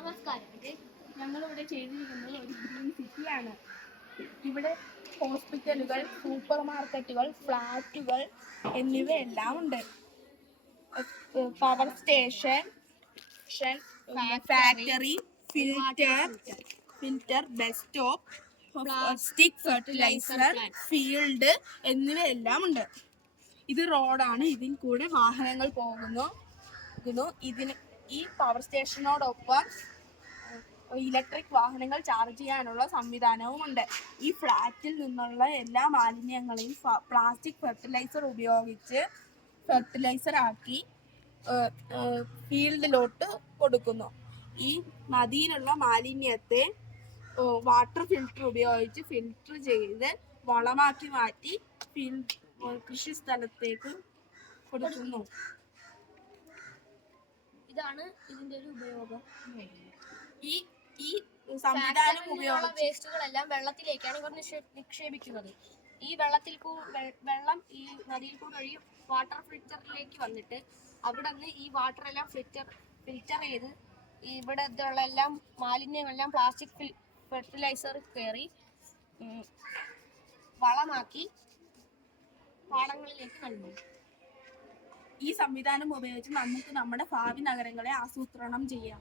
നമസ്കാരം. ഞങ്ങളിവിടെ ചെയ്തിരിക്കുന്നത് ഒരു ഗ്രീൻ സിറ്റിയാണ്. ഇവിടെ ഹോസ്പിറ്റലുകൾ, സൂപ്പർ മാർക്കറ്റുകൾ, ഫ്ലാറ്റുകൾ എന്നിവയെല്ലാം ഉണ്ട്. Power station, factory, filter, bus stop, plastic fertiliser, field എന്നിവയെല്ലാം ഉണ്ട്. ഇത് റോഡാണ്. ഇതിൽ കൂടെ വാഹനങ്ങൾ പോകുന്നു. ഈ പവർ സ്റ്റേഷനോടൊപ്പം ഇലക്ട്രിക് വാഹനങ്ങൾ ചാർജ് ചെയ്യാനുള്ള സംവിധാനവും ഉണ്ട്. ഈ ഫ്ലാറ്റിൽ നിന്നുള്ള എല്ലാ മാലിന്യങ്ങളെയും പ്ലാസ്റ്റിക് ഫെർട്ടിലൈസർ ഉപയോഗിച്ച് ഫെർട്ടിലൈസർ ആക്കി ഫീൽഡിലോട്ട് കൊടുക്കുന്നു. ഈ നദിയിലുള്ള മാലിന്യത്തെ വാട്ടർ ഫിൽറ്റർ ഉപയോഗിച്ച് ഫിൽറ്റർ ചെയ്ത് വളമാക്കി മാറ്റി കൃഷി സ്ഥലത്തേക്ക് കൊടുക്കുന്നു. ഇതാണ് ഇതിന്റെ ഒരു ഉപയോഗം. ഈ സംവിധാനം ഉപയോഗിച്ച് വേസ്റ്റുകളെല്ലാം വെള്ളത്തിലേക്കാണ് ഇവർ നിക്ഷേപിക്കുന്നത്. ഈ വെള്ളം ഈ നദിയിൽ കൂടെ ഒഴുകി വാട്ടർ ഫിൽറ്ററിലേക്ക് വന്നിട്ട് അവിടെ നിന്ന് ഈ വാട്ടർ എല്ലാം ഫിൽറ്റർ ചെയ്ത് ഇവിടെ ഉള്ള എല്ലാം മാലിന്യങ്ങളെല്ലാം പ്ലാസ്റ്റിക് ഫെർട്ടിലൈസർ കയറി വളമാക്കി പാടങ്ങളിലേക്ക് നൽകുന്നു. ഈ സംവിധാനം ഉപയോഗിച്ച് നമുക്ക് നമ്മുടെ ഭാവി നഗരങ്ങളെ ആസൂത്രണം ചെയ്യാം.